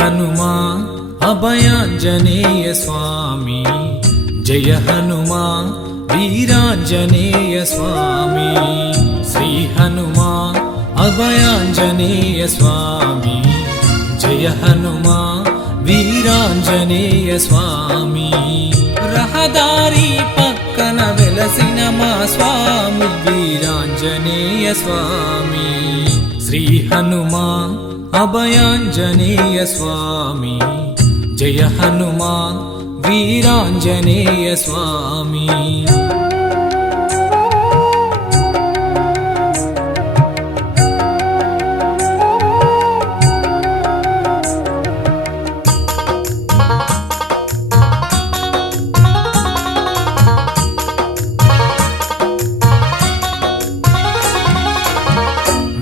హనుమా అభయాంజనేయ స్వామి జయ హనుమా వీరాంజనేయ స్వామి శ్రీ హనుమా అభయాంజనేయ స్వామి జయ హనుమా వీరాంజనేయ స్వామి రహదారి పక్కన వెలసిన మా స్వామి వీరాంజనేయ స్వామి శ్రీ హనుమా అభయాంజనేయ స్వామి జయ హనుమా వీరాంజనేయ స్వామి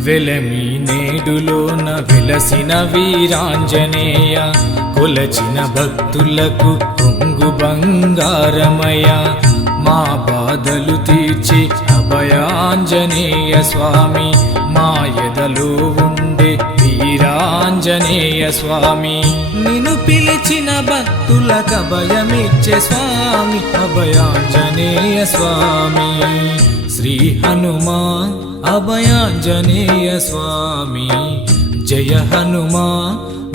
వెలమి నేడులోన వెలసిన వీరాంజనేయ కొలచిన భక్తులకు కొంగు బంగారమయ మా బాధలు తీర్చి అభయాంజనేయ స్వామి మా ఎదలో ఉండే వీరాంజనేయ స్వామి నిన్ను పిలిచిన భక్తులకు అభయమిచ్చే స్వామి అభయాంజనేయ స్వామి శ్రీ హనుమా అభయాంజనేయ స్వామి జయ హనుమా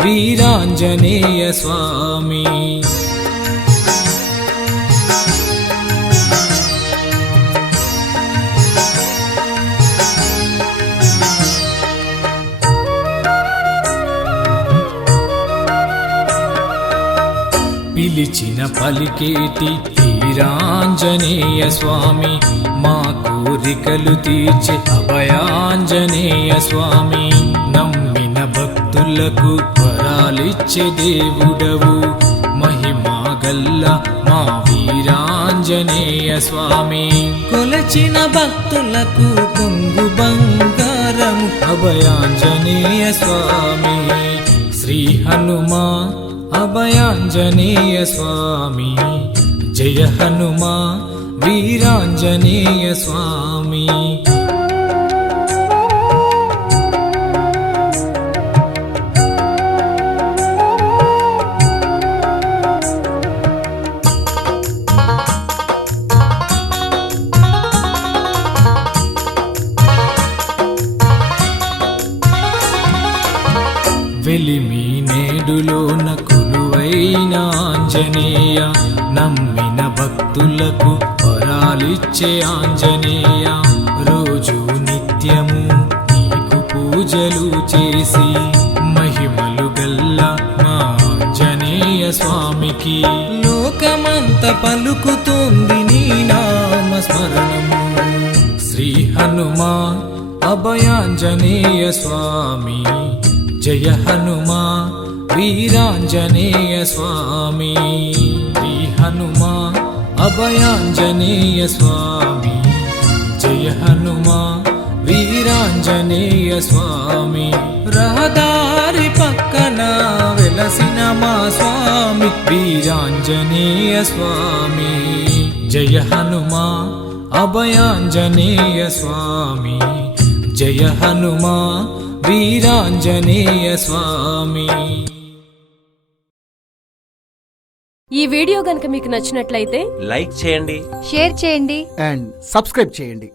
వీరాంజనేయ స్వామి పిలిచిన పలికేటి వీరాంజనేయ స్వామి మా కోరికలు తీర్చే అభయాంజనేయ స్వామి నమ్మిన భక్తులకు వరాలిచ్చే దేవుడవు మహిమా గల్ల మా వీరాంజనేయ స్వామి కొలచిన భక్తులకు కొంగు బంగారము అభయాంజనేయ స్వామి శ్రీ హనుమా అభయాంజనేయ స్వామి జయ హనుమా వీరాంజనేయ స్వామి వెలిమి నేడులోన కొలువైన ఆంజనేయ నమ్మిన భక్తులకు వరాలిచ్చే ఆంజనేయ రోజు నిత్యము నీకు పూజలు చేసి మహిమలు గల్ల మా ఆంజనేయ స్వామికి లోకమంత పలుకుతుంది నీ నామ స్మరణము శ్రీ హనుమా అభయాంజనేయ స్వామి జయ హనుమా వీరాంజనేయ స్వామి శ్రీ హనుమా అభయాంజనేయ స్వామి జయ హనుమా వీరాంజనేయ స్వామి రహదారి పక్కన వెలసిన మా స్వామి వీరాంజనేయ స్వామి జయ హనుమా అభయాంజనేయ స్వామి జయ హనుమా వీరాంజనేయ స్వామి. ఈ వీడియో గనుక మీకు నచ్చినట్లయితే లైక్ చేయండి, షేర్ చేయండి అండ్ సబ్స్క్రైబ్ చేయండి.